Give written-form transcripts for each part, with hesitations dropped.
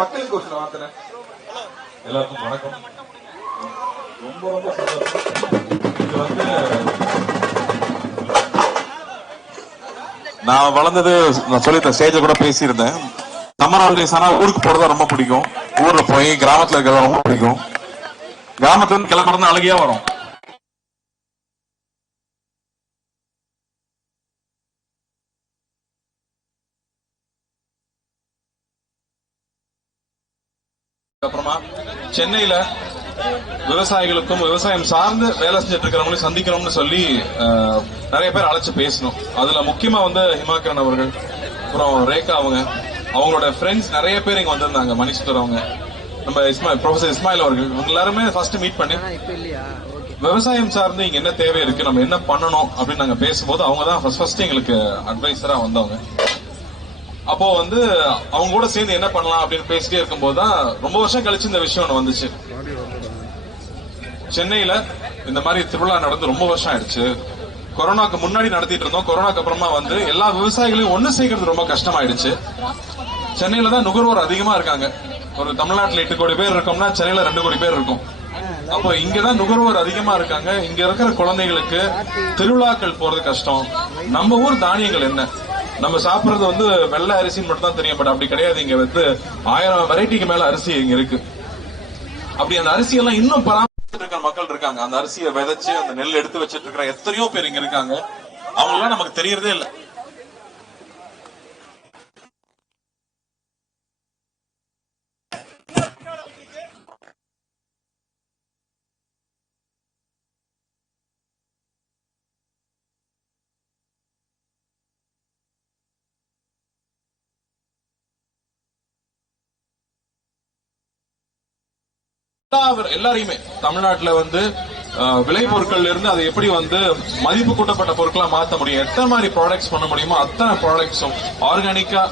மக்களுக்கு ஒரு சில வார்த்தை. எல்லாருக்கும் வணக்கம். ரொம்ப ரொம்ப சந்தோஷம். இது வந்து நான் வளர்ந்தது, நான் சொல்லியிருந்தேன், ஸ்டேஜ்ல கூட பேசியிருந்தேன். சம்மர் ஹாலிடேஸ் ஆனா ஊருக்கு போறதா ரொம்ப பிடிக்கும். ஊர்ல போய் கிராமத்துல இருக்கிறதா ரொம்ப பிடிக்கும். கிராமத்துல இருந்து கிளம்புறது அழகியா வரும். அப்புறமா சென்னையில விவசாயிகளுக்கும் விவசாயம் சார்ந்து வேலை செஞ்சுட்டு இருக்கிறவங்களையும் சந்திக்கணும்னு சொல்லி நிறைய பேர் அழைச்சு பேசணும். அதுல முக்கியமா வந்து ஹிமாகரன் அவர்கள், அப்புறம் ரேகா அவங்களோட ஃப்ரெண்ட்ஸ் நிறைய பேர் இங்க வந்திருந்தாங்க. மணிசுந்தர் அவங்க, நம்ம ப்ரொஃபசர் இஸ்மாயில் அவர்கள், இவங்க எல்லாருமே ஃபர்ஸ்ட் மீட் பண்ணி விவசாயம் சார்ந்து இங்க என்ன தேவை இருக்கு, நம்ம என்ன பண்ணணும் அப்படின்னு நாங்க பேசும்போது அவங்க தான் ஃபர்ஸ்ட் எங்களுக்கு அட்வைசரா வந்தவங்க. அப்போ வந்து அவங்க கூட சேர்ந்து என்ன பண்ணலாம் அப்படின்னு பேசிட்டே இருக்கும்போதுதான் ரொம்ப வருஷம் கழிச்சு இந்த விஷயம் ஒண்ணு வந்துச்சு. சென்னையில இந்த மாதிரி திருவிழா நடந்து ரொம்ப வருஷம் ஆயிடுச்சு. கொரோனாக்கு முன்னாடி நடத்திட்டு இருந்தோம். கொரோனாக்கு அப்புறமா வந்து எல்லா விவசாயிகளையும் ஒண்ணு சேர்க்கறது ரொம்ப கஷ்டமாயிடுச்சு. சென்னையில தான் நுகர்வோர் அதிகமா இருக்காங்க. ஒரு தமிழ்நாட்டில் 8 கோடி பேர் இருக்கோம்னா சென்னையில 2 கோடி பேர் இருக்கும். அப்போ இங்கதான் நுகர்வோர் அதிகமா இருக்காங்க. இங்க இருக்கிற குழந்தைகளுக்கு திருவிழாக்கள் போறது கஷ்டம். நம்ம ஊர் தானியங்கள் என்ன, நம்ம சாப்பிடுறது வந்து வெள்ளை அரிசின்னு மட்டும் தான் தெரியும். பட் அப்படி கிடையாது. இங்க வந்து 1000 வெரைட்டிக்கு மேல அரிசி இங்க இருக்கு. அப்படி அந்த அரிசி எல்லாம் இன்னும் பராமரிச்சுட்டு இருக்கிற மக்கள் இருக்காங்க. அந்த அரிசியை விதைச்சு அந்த நெல் எடுத்து வச்சிட்டு இருக்கிற எத்தனையோ பேர் இங்க இருக்காங்க. அவங்க எல்லாம் நமக்கு தெரியறதே இல்லை. எல்லாரையுமே தமிழ்நாட்டுல வந்து விளைபொருட்கள்ல இருந்து அதை எப்படி வந்து மதிப்பு கூட்டப்பட்ட பொருட்களா மாற்ற முடியும், எத்தனை மாதிரி ப்ராடக்ட்ஸ் பண்ண முடியுமோ அத்தனை ப்ராடக்ட்ஸும் ஆர்கானிக்கா,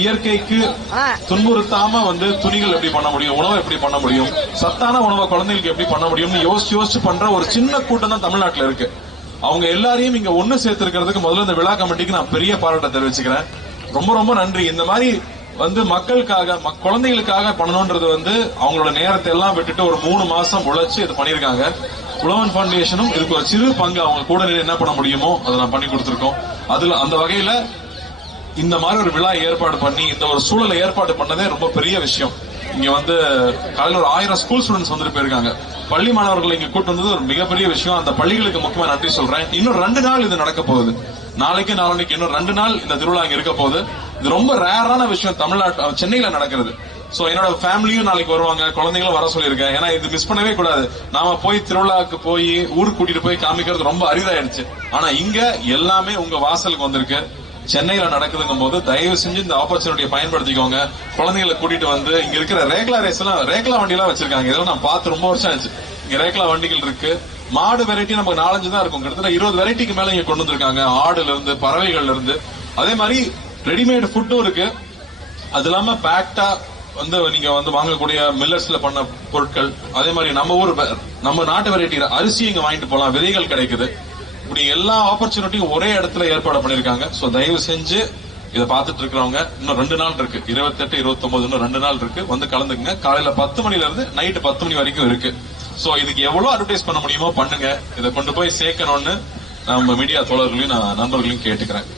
இயற்கைக்கு துன்புறுத்தாம வந்து துணிகள் எப்படி பண்ண முடியும், உணவு எப்படி பண்ண முடியும், சத்தான உணவை குழந்தைகளுக்கு எப்படி பண்ண முடியும்னு யோசிச்சு பண்ற ஒரு சின்ன கூட்டம் தான் தமிழ்நாட்டுல இருக்கு. அவங்க எல்லாரையும் இங்க ஒண்ணு சேர்த்திருக்கிறதுக்கு முதல்ல இந்த விழா கமிட்டிக்கு நான் பெரிய பாராட்ட தெரிவிச்சுக்கிறேன். ரொம்ப ரொம்ப நன்றி. இந்த மாதிரி வந்து மக்களுக்காக, குழந்தைகளுக்காக பண்ணணும்ன்றது வந்து அவங்களோட நேரத்தை எல்லாம் விட்டுட்டு ஒரு 3 மாசம் உழைச்சு இது பண்ணிருக்காங்க. உழவன் பவுண்டேஷனும் இதுக்கு ஒரு சிறு பங்கு அவங்க கூட என்ன பண்ண முடியுமோ அதை நான் பண்ணி கொடுத்திருக்கோம். அதுல அந்த வகையில இந்த மாதிரி ஒரு விழா ஏற்பாடு பண்ணி இந்த ஒரு சூழலை ஏற்பாடு பண்ணதே ரொம்ப பெரிய விஷயம். இங்க வந்து காலையில் ஒரு 1000 ஸ்கூல் ஸ்டூடெண்ட்ஸ் வந்துட்டு போயிருக்காங்க. பள்ளி மாணவர்கள் இங்க கூட்டு வந்தது ஒரு மிகப்பெரிய விஷயம். அந்த பள்ளிகளுக்கு முக்கியமா நன்றி சொல்றேன். இன்னும் 2 நாள் இது நடக்க போகுது. நாளைக்கு நாளைக்கு இன்னும் 2 நாள் இந்த திருவிழா இங்க இருக்க போகுது. இது ரொம்ப ரேரான விஷயம் தமிழ்நாட்டு சென்னையில நடக்கிறது. சோ என்னோட ஃபேமிலியும் நாளைக்கு வருவாங்க, குழந்தைங்களும் வர சொல்லியிருக்கேன். ஏன்னா இது மிஸ் பண்ணவே கூடாது. நாம போய் திருவிழாவுக்கு போய் ஊருக்கு கூட்டிட்டு போய் காமிக்கிறது ரொம்ப அரிதாயிடுச்சு. ஆனா இங்க எல்லாமே உங்க வாசலுக்கு வந்திருக்கு. சென்னையில நடக்குதுங்கும் போது தயவு செஞ்சு இந்த ஆப்பர்ச்சுனிட்டியை பயன்படுத்திக்கோங்க. குழந்தைகளை கூட்டிட்டு வந்து இங்க இருக்கிற ரேக்லா ரேஸ் எல்லாம், ரேக்லா வண்டி எல்லாம் வச்சிருக்காங்க. இதெல்லாம் நான் பார்த்து ரொம்ப வருஷம் ஆச்சு. இங்க ரேக்லா வண்டிகள் இருக்கு. மாடு வெரைட்டி நமக்கு 4-5 தான் இருக்கும். கிட்டத்தட்ட 20 வெரைட்டிக்கு மேல இங்க கொண்டு வந்திருக்காங்க. ஆடுல இருந்து, பறவைகள்ல இருந்து. அதே மாதிரி ரெடிமேட் ஃபுட்டும் இருக்கு. அது இல்லாம பேக்டா வந்து நீங்க வந்து வாங்கக்கூடிய மில்லட்ஸ்ல பண்ண பொருட்கள். அதே மாதிரி நம்ம நாட்டு வெரைட்டி அரிசி இங்க வாங்கிட்டு போலாம். விதைகள் கிடைக்குது. இப்படி எல்லா ஆப்பர்ச்சுனிட்டியும் ஒரே இடத்துல ஏற்பாடு பண்ணிருக்காங்க. சோ தயவு செஞ்சு இதை பார்த்துட்டு இருக்கிறவங்க, இன்னும் 2 நாள் இருக்கு. 28, 29 இன்னும் 2 நாள் இருக்கு. வந்து கலந்துக்குங்க. காலையில 10 மணில இருந்து நைட்டு 10 மணி வரைக்கும் இருக்கு. சோ இதுக்கு எவ்வளவு அட்வர்டைஸ் பண்ண முடியுமோ பண்ணுங்க. இதை கொண்டு போய் சேர்க்கணும்னு நம்ம மீடியா தோழர்களையும் நண்பர்களையும் கேட்டுக்கிறேன்.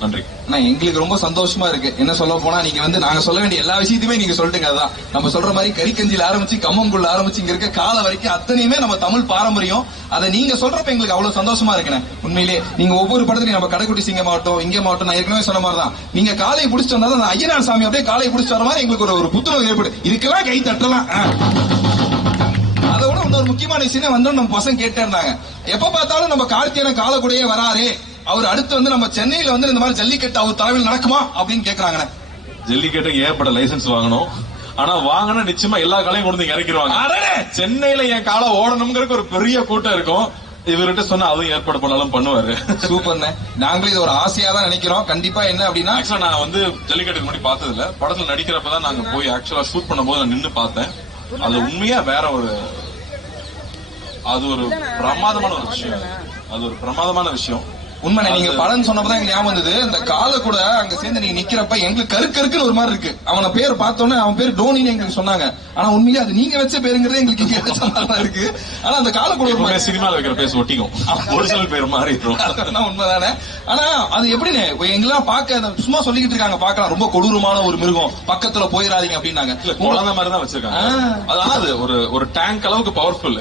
நன்றி. எங்களுக்கு ரொம்ப சந்தோஷமா இருக்கு. என்ன சொல்ல போனா நீங்க வந்து நாங்க சொல்ல வேண்டிய எல்லா விஷயத்தையுமே நீங்க சொல்லிட்டுங்க. அதுதான் நம்ம சொல்ற மாதிரி கறிக்கஞ்சில ஆரம்பிச்சு கம்மங்குள்ள ஆரம்பிச்சு இங்க இருக்க கால வரைக்கும் அத்தனையுமே நம்ம தமிழ் பாரம்பரியம். அதை நீங்க சொல்றப்ப எங்களுக்கு அவ்வளவு சந்தோஷமா இருக்குண்ணே. உண்மையிலே நீங்க ஒவ்வொரு படத்துலயும் நம்ம கடைக்குட்டி சிங்க மாவட்டம், இங்க மாவட்டம், நான் ஏற்கனவே சொன்ன மாதிரி தான் நீங்க காலையை பிடிச்சிட்டு வந்தா அந்த ஐயனார் சாமி அப்படியே காலையை பிடிச்சிட்டு வர மாதிரி எங்களுக்கு ஒரு புத்துணர்வு ஏற்படும். இதுக்கெல்லாம் கை தட்டலாம். அதை விட இன்னொரு முக்கியமான விஷயம் வந்து நம்ம பசங்க கேட்டே இருந்தாங்க, எப்ப பார்த்தாலும் நம்ம கார்த்தியான காலக்கூடையே வராரு, அவர் அடுத்து வந்து நம்ம சென்னையில வந்து இந்த மாதிரி ஜல்லிக்கட்டு அவர் தலைமையில் நடக்குமா அப்படின்னு கேக்குறாங்க. ஜல்லிக்கட்டுக்கு ஏற்பட்ட லைசன்ஸ் வாங்கணும். ஆனா வாங்கினா நிச்சயமா எல்லா காலையும் கொண்டு வந்து இறக்கிடுவாங்க. சென்னையில என் காலை ஓடணுங்கிறதுக்கு ஒரு பெரிய கூட்டம் இருக்கும். இவர்கிட்ட சொன்னா அதுவும் ஏற்பாடு பண்ணாலும் பண்ணுவாரு. சூப்பர்ண்ணே. நாங்களும் இது ஒரு ஆசையா தான் நினைக்கிறோம். கண்டிப்பா என்ன அப்படின்னா, ஆக்சுவலா நான் வந்து ஜல்லிக்கட்டுக்கு முன்னாடி பார்த்தது இல்ல, படத்துல நடிக்கிறப்பதான் நாங்க போய் ஆக்சுவலா ஷூட் பண்ணும்போது நான் நின்னு பார்த்தேன். அது உண்மையா வேற ஒரு, அது ஒரு பிரமாதமான ஒரு விஷயம். அது ஒரு பிரமாதமான விஷயம். உண்மை. நீங்க படம் சொன்னப்பதான் எங்களுக்கு ஞாபகம் வந்தது. இந்த காலை கூட அங்க சேர்ந்து நீங்க நிக்கிறப்ப எங்களுக்கு கருக்குன்னு ஒரு மாதிரி இருக்கு. அவன பேர் பார்த்தோன்னே அவன் பேர் டோனின்னு எங்களுக்கு சொன்னாங்க. ஆனா உண்மையிலே அது நீங்க வச்ச பேருங்கிறதே எங்களுக்கு இங்க வச்ச மாதிரி இருக்கு. ஆனா அந்த காலை கூட ஒரு சினிமால வைக்கிற பேர் ஒட்டிக்கும், ஒரிஜினல் பேர் மாதிரி இருக்கும். உண்மைதானே. ஆனா அது எப்படின்னு எங்கெல்லாம் பார்க்க சும்மா சொல்லிக்கிட்டு இருக்காங்க, பார்க்கலாம் ரொம்ப கொடூரமான ஒரு மிருகம், பக்கத்துல போயிடாதீங்க அப்படின்னாங்க. குழந்தை மாதிரி தான் வச்சிருக்காங்க. அதனால அது ஒரு டேங்க் அளவுக்கு பவர்ஃபுல்.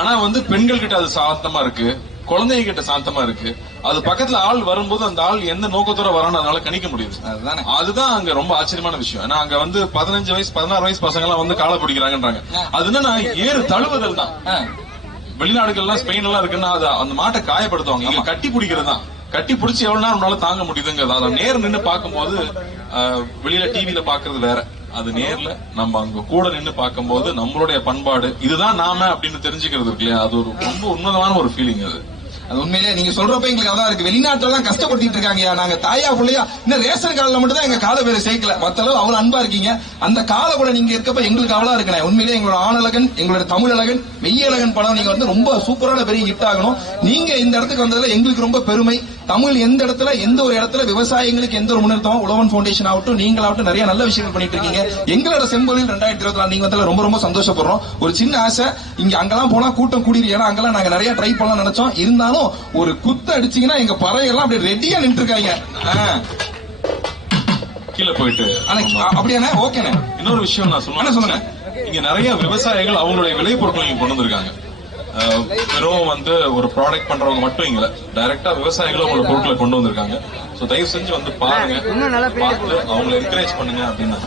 ஆனா வந்து பெண்கள் கிட்ட அது சாந்தமா இருக்கு, குழந்தைங்க கிட்ட சாந்தமா இருக்கு. அது பக்கத்துல ஆள் வரும்போது அந்த ஆள் எந்த நோக்கத்தோட வரான்னு அதனால கணிக்க முடியுது. அதுதான் அங்க ரொம்ப ஆச்சரியமான விஷயம். ஏன்னா அங்க வந்து 15 வயசு 16 வயசு பசங்க எல்லாம் வந்து காலை பிடிக்கிறாங்கன்றாங்க. அது என்னன்னா ஏறு தழுவுதல் தான். வெளிநாடுகள்லாம் ஸ்பெயின் எல்லாம் இருக்குன்னா அது அந்த மாட்டை காயப்படுத்துவாங்க. இங்க கட்டி பிடிக்கிறது தான். கட்டி பிடிச்சி எவ்வளவு நேரம் உன்னால தாங்க முடியுதுங்கிறது. அதை நேர் நின்று பார்க்கும்போது வெளியில டிவில பாக்குறது வேற, அது நேர்ல நம்ம அங்க கூட நின்று பார்க்கும்போது நம்மளுடைய பண்பாடு இதுதான் நாம அப்படின்னு தெரிஞ்சுக்கிறது இருக்கு இல்லையா, அது ஒரு ரொம்ப உன்னதமான ஒரு ஃபீலிங். அது உண்மையிலே நீங்க சொல்றப்ப எங்களுக்கு அதான் இருக்கு. வெளிநாட்டுல தான் கஷ்டப்பட்டு இருக்காங்க. நாங்க தாயா பிள்ளையா இன்னும் ரேஷன் கார்டுல மட்டும் தான் எங்க கால பேரை சேர்க்கல. மத்த அளவு அவ்வளவு அன்பா இருக்கீங்க. அந்த கால கூட நீங்க இருக்கப்ப எங்களுக்கு அவ்வளவு இருக்கேன். உண்மையிலே எங்களோட ஆணழகன், எங்களோட தமிழழகன், மெய்யழகன் படம் நீங்க வந்து ரொம்ப சூப்பரான பெரிய ஹிட் ஆகணும். நீங்க இந்த இடத்துக்கு வந்ததுல எங்களுக்கு ரொம்ப பெருமை. தமிழ் எந்த இடத்துல எந்த ஒரு இடத்துல விவசாயிகளுக்கு எந்த ஒரு முன்னேற்றம், உழவன் ஃபவுண்டேஷன் ஆகட்டும், நீங்களாகட்டும் நிறைய நல்ல விஷயங்கள் பண்ணிட்டு இருக்கீங்க. எங்களோட செம்பொழில் 2024 நீங்க வந்ததுல ரொம்ப ரொம்ப சந்தோஷப்படுறோம். ஒரு சின்ன ஆசை, இங்க அங்கெல்லாம் போனா கூட்டம் கூடிரு. ஏன்னா அங்கெல்லாம் நாங்க நிறைய ட்ரை பண்ணலாம் நினைச்சோம். இருந்தாலும் ஒரு குத்து அடிச்சீங்கன்னா எங்க பறையெல்லாம் அப்படியே ரெடியா நின்று இருக்காங்க. கீழே போயிட்டு அப்படியானே ஓகேண்ணே. இன்னொரு விஷயம் நான் சொல்லுங்க, இங்க நிறைய விவசாயிகள் அவங்களுடைய விளைபொருட்களை இங்க கொண்டு வந்திருக்காங்க. வெறும் வந்து ஒரு ப்ராடக்ட் பண்றவங்க மட்டும் இங்க டைரக்டா விவசாயிகளும் அவங்களோட பொருட்களை கொண்டு வந்திருக்காங்க. சோ தயவு செஞ்சு வந்து பாருங்க, பார்த்து அவங்களை என்கரேஜ் பண்ணுங்க அப்படின்னு.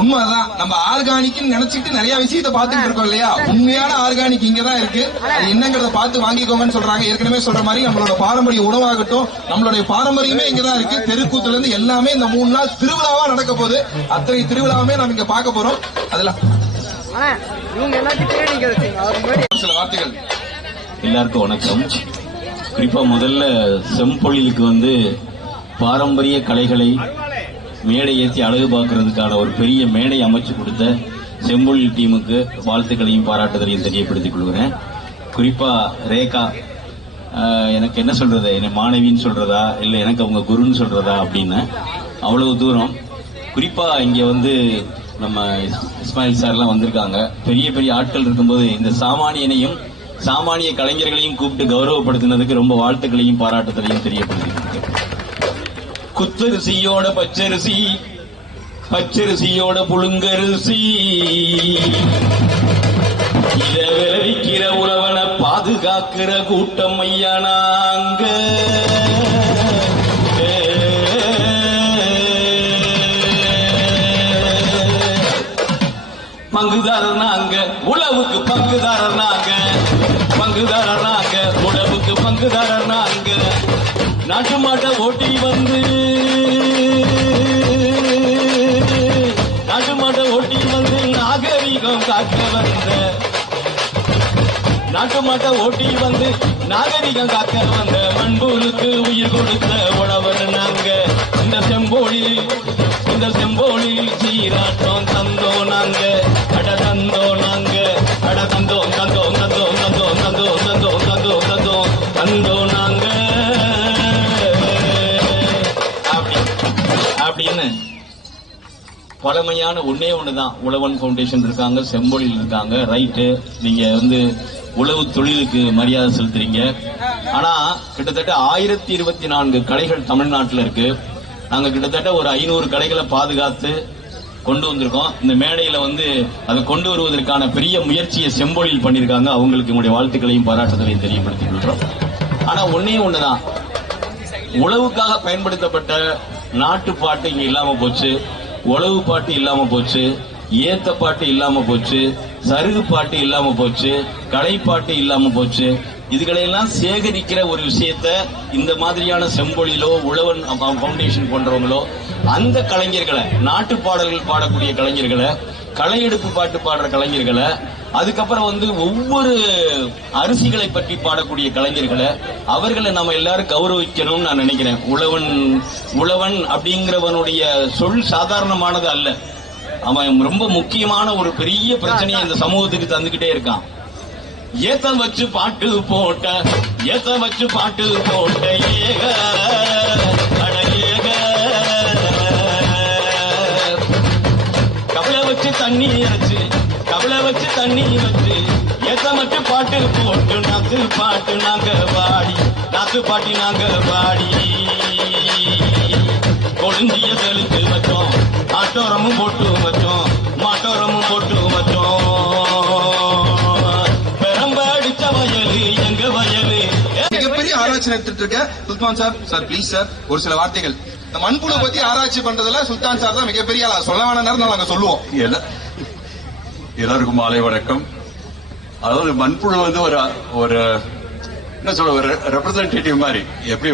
உண்மைதான். நம்ம ஆர்கானிக் நினைச்சிட்டு நிறைய விஷயத்தை பாத்துட்டு இருக்கோம் இல்லையா. உண்மையான ஆர்கானிக் இங்கதான் இருக்கு. அது என்னங்கறத பார்த்து வாங்கிக்கோங்கன்னு சொல்றாங்க. ஏற்கனவே சொல்ற மாதிரி நம்மளோட பாரம்பரிய உணவாகட்டும், நம்மளுடைய பாரம்பரியமே இங்கதான் இருக்கு. தெருக்கூத்துல இருந்து எல்லாமே இந்த 3 நாள் திருவிழாவா நடக்க போகுது. அத்தனை திருவிழாவுமே நம்ம இங்க பார்க்க போறோம். அதுல சில வார்த்தைகள். எல்லாருக்கும் வணக்கம். குறிப்பா முதல்ல செம்பொழிலுக்கு வந்து பாரம்பரிய கலைகளை மேடை ஏற்றி அழகு பார்க்கறதுக்கான ஒரு பெரிய மேடை அமைச்சு கொடுத்த செம்பொழில் டீமுக்கு வாழ்த்துக்களையும் பாராட்டுதலையும் தெரியப்படுத்திக் கொள்கிறேன். குறிப்பா ரேகா, எனக்கு என்ன சொல்றது, என்னை மாணவின்னு சொல்றதா இல்ல எனக்கு அவங்க குருன்னு சொல்றதா அப்படின்னு அவ்வளவு தூரம். குறிப்பா இங்க வந்து நம்ம இஸ்மாயில் சார்லாம் வந்திருக்காங்க. பெரிய பெரிய ஆட்கள் இருக்கும்போது இந்த சாமானியனையும் சாமானிய கலைஞர்களையும் கூப்பிட்டு கௌரவப்படுத்தினதுக்கு ரொம்ப வாழ்த்துக்களையும் பாராட்டுதலையும் தெரியப்படுத்திருக்கேன். குத்தரிசியோட பச்சரிசி, பச்சரிசியோட புழுங்கரிசி, இத விளைவிக்கிற உழவனை பாதுகாக்கிற கூட்டம் ஐயா நாங்க. பங்குதாரர் நாங்க, உழவுக்கு பங்குதாரர் நாங்க, பங்குதாரர் நாங்க, உழவுக்கு பங்குதாரர் நாங்க. நாட்டு மாட்டை ஓட்டி வந்து, நாட்டு மாட்டை ஓட்டி வந்து நாகரிகம் காக்க வந்த, நாட்டு மாட்டை ஓட்டி வந்து நாகரிகம் காக்க வந்த மண்புழுக்கு உயிர் கொடுத்த உழவர் நாங்க. இந்த செம்போலில் சீராட்டம் தந்தோம் நாங்க, அட தந்தோம் நாங்க, அட தந்தோம் தந்தோம் தந்தோம் தந்தோம் தந்தோம் தந்தோம் தந்தோம் தந்தோம் தந்தோம் நாங்க. அப்படின்னு பழமையான ஒண்ணுதான். உழவன் ஃபவுண்டேஷன் இருக்காங்க, செம்பொழில் இருக்காங்க. ரைட்டு, நீங்க வந்து உழவு தொழிலுக்கு மரியாதை செலுத்துறீங்க. ஆனா கிட்டத்தட்ட 1024 கடைகள் தமிழ்நாட்டில் இருக்கு. நாங்க கிட்டத்தட்ட ஒரு 500 கடைகளை பாதுகாத்து கொண்டு வந்திருக்கோம். இந்த மேடையில வந்து அதை கொண்டு வருவதற்கான பெரிய முயற்சியை செம்பொழில் பண்ணிருக்காங்க. அவங்களுக்கு உங்களுடைய வாழ்த்துக்களையும் பாராட்டுதலையும் தெரியப்படுத்திக் கொள்றோம். ஆனா ஒண்ணுதான், உழவுக்காக பயன்படுத்தப்பட்ட நாட்டு பாட்டு இங்க இல்லாம போச்சு, உழவு பாட்டு இல்லாம போச்சு, ஏத்த பாட்டு இல்லாம போச்சு, சருகு பாட்டு இல்லாம போச்சு, கலைப்பாட்டு இல்லாம போச்சு. இதுகளையெல்லாம் சேகரிக்கிற ஒரு விஷயத்த இந்த மாதிரியான செம்பொழிலோ உழவன் பவுண்டேஷன் போன்றவங்களோ அந்த கலைஞர்களை, நாட்டு பாடல்கள் பாடக்கூடிய கலைஞர்களை, களையெடுப்பு பாட்டு பாடுற கலைஞர்களை, அதுக்கப்புறம் ஒவ்வொரு அரிசிகளை பற்றி பாடக்கூடிய கலைஞர்களை, அவர்களை நம்ம எல்லாரும் கௌரவிக்கணும்னு நான் நினைக்கிறேன். உழவன் அப்படிங்கிறவனுடைய சொல் சாதாரணமானது அல்ல. அவன் ரொம்ப முக்கியமான ஒரு பெரிய பிரச்சனையை இந்த சமூகத்துக்கு தந்துகிட்டே இருக்கான். ஏத்த வச்சு பாட்டு போட்ட ஏக அட ஏக, கவலை வச்சு தண்ணி வச்சு ஏத்த வச்சு பாட்டு போட்டு நாத்து பாட்டு நாங்க பாடி கொழுந்திய செலுத்து வச்சோம், மாட்டோரமும் போட்டு வச்சோம். மிகப்பெரிய ஆராய்ச்சி நடத்திட்டு இருக்க சுல்தான் சார் ப்ளீஸ் சார் ஒரு சில வார்த்தைகள். இந்த மண்புழு பத்தி ஆராய்ச்சி பண்றதுல சுல்தான் சார் தான் மிகப்பெரிய ஆளா. சொல்ல வேணாம் நேரம் நாங்க சொல்லுவோம். எல்லாருக்கும் மாலை வணக்கம். அதாவது மண்புழு ஒரு என்ன சொல்ல, ஒரு ரெப்ரசன்டேட்டிவ் மாதிரி. எப்படி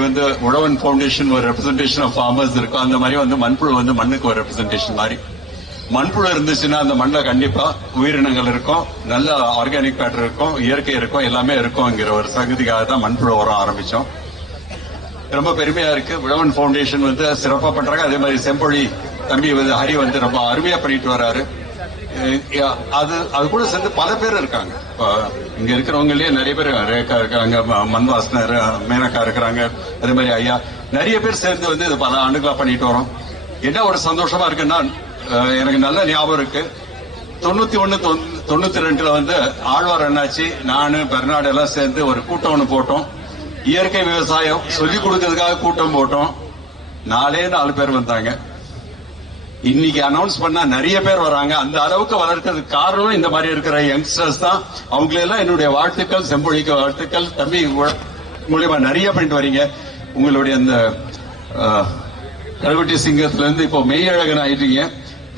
உழவன் ஃபவுண்டேஷன் ஒரு ரெப்ரசன்டேஷன் ஆஃப் ஃபார்மர்ஸ் இருக்கும், அந்த மாதிரி மண்புழு மண்ணுக்கு ஒரு ரெப்ரசன்டேஷன் மாதிரி. மண்புழு இருந்துச்சுன்னா அந்த மண்ணில் கண்டிப்பா உயிரினங்கள் இருக்கும், நல்ல ஆர்கானிக் மேட்டர் இருக்கும், இயற்கை இருக்கும், எல்லாமே இருக்கும்ங்கிற ஒரு சகதிக்காக தான் மண்புழு உரம் ஆரம்பிச்சோம். ரொம்ப பெருமையா இருக்கு. உழவன் ஃபவுண்டேஷன் சிறப்பா பண்றாங்க. அதே மாதிரி செம்பொழி தம்பி ஹரி ரொம்ப அருமையா பண்ணிட்டு வர்றாரு. அது கூட சேர்ந்து பல பேர் இருக்காங்க. இங்க இருக்கிறவங்களே நிறைய பேர், ரேகா இருக்காங்க, மன்வாசனர், மேனகா இருக்கிறாங்க, அதே மாதிரி ஐயா, நிறைய பேர் சேர்ந்து இது பல ஆண்டுகளா பண்ணிட்டு வரோம். என்ன ஒரு சந்தோஷமா இருக்குன்னா, எனக்கு நல்ல ஞாபகம் இருக்கு, 91 92 ஆழ்வார் அண்ணாச்சி, நானு, பெர்னாடு எல்லாம் சேர்ந்து ஒரு கூட்டம் ஒன்று போட்டோம். இயற்கை விவசாயம் சொல்லிக் கொடுக்கறதுக்காக கூட்டம் போட்டோம். 4 பேர் வந்தாங்க. இன்னைக்கு அனௌன்ஸ் பண்ணா நிறைய பேர் வராங்க. அந்த அளவுக்கு வளர்க்கறதுக்கு காரணம் இந்த மாதிரி இருக்கிற யங்ஸ்டர்ஸ் தான். அவங்களெல்லாம் என்னுடைய வாழ்த்துக்கள், செம்பொழிக்கு வாழ்த்துக்கள். தம்பி மூலியமா நிறைய பண்ணிட்டு வரீங்க. உங்களுடைய அந்த கல்வெட்டி சிங்கத்துல இருந்து இப்போ மெய்யழகன் ஆயிட்டீங்க.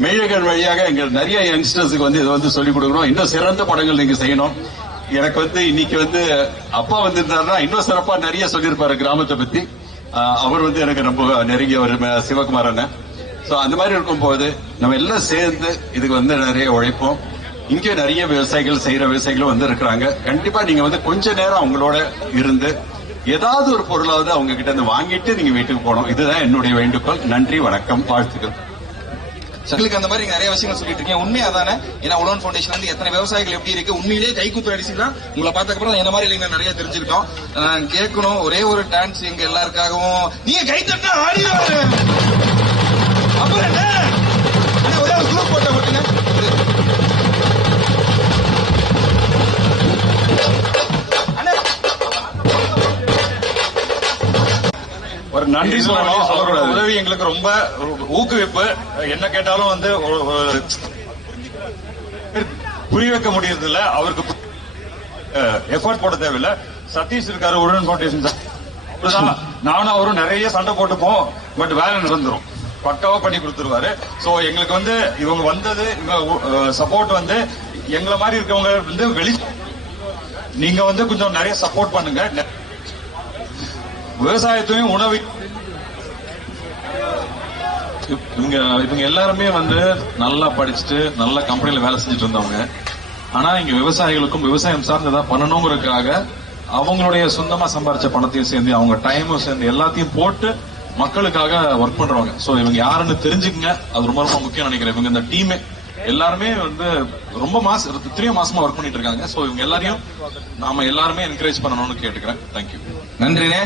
மெய்யழகன் வழியாக எங்க நிறைய யங்ஸ்டர்ஸுக்கு இதை சொல்லிக் கொடுக்கணும். இன்னும் சிறந்த படங்கள் நீங்க செய்யணும். எனக்கு இன்னைக்கு அப்பா வந்திருந்தாருன்னா இன்னும் சிறப்பா நிறைய சொல்லியிருப்பாரு கிராமத்தை பத்தி. அவர் எனக்கு ரொம்ப நெருங்கியவர், சிவகுமார் அண்ணன். அந்த மாதிரி இருக்கும்போது நம்ம எல்லாம் சேர்ந்து இதுக்கு நிறைய உழைப்போம். இங்கே நிறைய விவசாயிகள் செய்யற விவசாயிகளும் இருக்கிறாங்க. கண்டிப்பா நீங்க கொஞ்ச நேரம் அவங்களோட இருந்து ஏதாவது ஒரு பொருளாவது அவங்க கிட்ட இருந்து வாங்கிட்டு நீங்க வீட்டுக்கு போகணும். இதுதான் என்னுடைய வேண்டுகோள். நன்றி, வணக்கம், வாழ்த்துக்கள். உங்களுக்கு அந்த மாதிரி நிறைய விஷயங்கள் சொல்லிட்டு இருக்கீங்க. உண்மையா தானே? ஏன்னா உழவன் ஃபவுண்டேஷன் எத்தனை விவசாயிகள் எப்படி இருக்கு, உண்மையிலேயே கைக்குத்து அடிச்சுதான் உங்களை பார்த்ததுக்கப்புறம் என்ன மாதிரி இல்லைங்க நிறைய தெரிஞ்சுக்கிட்டோம். நான் கேட்கணும் ஒரே ஒரு டான்ஸ் எங்க எல்லாருக்காகவும். நீங்க கை தட்டா ஆடிடுவாரு. அப்புறம் என்ன ஒரே ஒரு குரூப் போட்ட போட்டுங்க. ஒரு நன்றி சொல்லணும். அவரோட உதவி எங்களுக்கு ரொம்ப ஊக்குவிப்பு. என்ன கேட்டாலும் புரிய வைக்க முடியறது இல்ல. அவருக்கு எஃபர்ட் போட தேவையில்லை. சதீஷ் இருக்காரு, உழவன் ஃபவுண்டேஷன். நானும் அவரும் நிறைய சண்டை போட்டுப்போம். பட் வேலை நடந்துரும், பக்காவா பண்ணி கொடுத்துருவாரு. சோ எங்களுக்கு இவங்க வந்தது, இவங்க சப்போர்ட் எங்களை மாதிரி இருக்கவங்க நீங்க கொஞ்சம் நிறைய சப்போர்ட் பண்ணுங்க. விவசாயத்தையும் உணவு இவங்க எல்லாருமே நல்லா படிச்சுட்டு நல்ல கம்பெனில வேலை செஞ்சுட்டு இருந்தவங்க. ஆனா இங்க விவசாயிகளுக்கும் விவசாயம் சார்ந்து ஏதாவது பண்ணணுங்கிறதுக்காக அவங்களுடைய சொந்தமா சம்பாரிச்ச பணத்தையும் சேர்ந்து, அவங்க டைமும் சேர்ந்து, எல்லாத்தையும் போட்டு மக்களுக்காக ஒர்க் பண்றவங்க. சோ இவங்க யாருன்னு தெரிஞ்சுக்கங்க. அது ரொம்ப ரொம்ப முக்கியம் நினைக்கிறேன். இவங்க இந்த டீமே எல்லாருமே ரொம்ப இத்தனையோ மாசமா ஒர்க் பண்ணிட்டு இருக்காங்க. சோ இவங்க எல்லாரையும் நாம எல்லாருமே என்கரேஜ் பண்ணணும்னு கேட்டுக்கிறேன். தேங்க்யூ. நன்றினே.